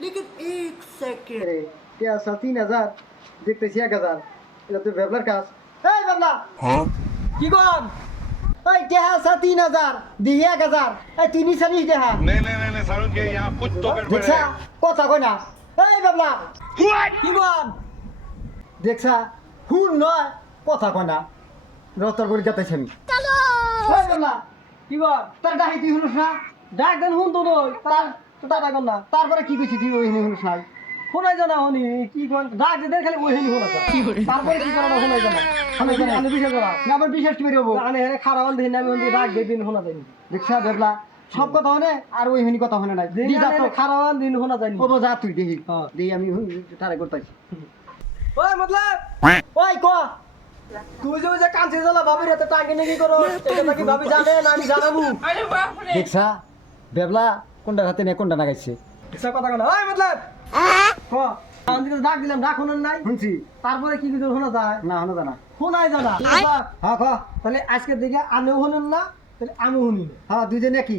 लेकिन एक सेकंड क्या 3000 দেখতেছি 1000 এটা তো বেবলার কাজ এই বেবলা কি কর এই টেহা 3000 দিহি 1000 এই তিনি সারি টেহা नहीं सारुण के यहाँ कुछ तो गड़बड़ দেখছা है কথা কই না এই বেবলা কি কর দেখছা হুন নয় কথা কই না রতর করে যাইতেছি আমি এই বেবলা কি কর তার ডাহি তুই শুনছ না ডাক দেন হুন তো নই তার তো ডাক না তারপরে কি কইছি তুই ওইখানে শুনছ না শোনাই জানা হনি কি কোন ডাক দেন খালি ওই হনি হলো তারপরে কি করা শোনাই জানা আমি জানি আমি বিশ্বাস করা না আবার বিশ্বাস কি হবো আনে এনে খারাপ দিন আমি ওই ডাক দিন শোনা যায়নি দেখছা বেবলা সব কথা হনে আর ওইখানে কথা হনে নাই দি যা তো খারাপ দিন শোনা যায়নি ও যা তুই দেখি হ্যাঁ। দেখি আমি তারে করতেছি ওই মতলব ওই ক তুই যে কাঁচি জ্বালা ভাবির হাতে টাঙ্গি নাকি করো এটা কি ভাবি জানে না আমি জানাবো দেখছা বেবলা কোনটা হাতে নে কোনটা নাগাইছে সব কথা কেন ওই মতলব ক আমি তো ডাক দিলাম ডাক শোনেন নাই শুনছি তারপরে কি কিছু শোনা যায় না হনো জানা শোনাই জানা হ্যাঁ ক তাহলে আজকের দিকে আমিও শুনেন না তাহলে আমিও শুনি না হ্যাঁ দুইজনে কি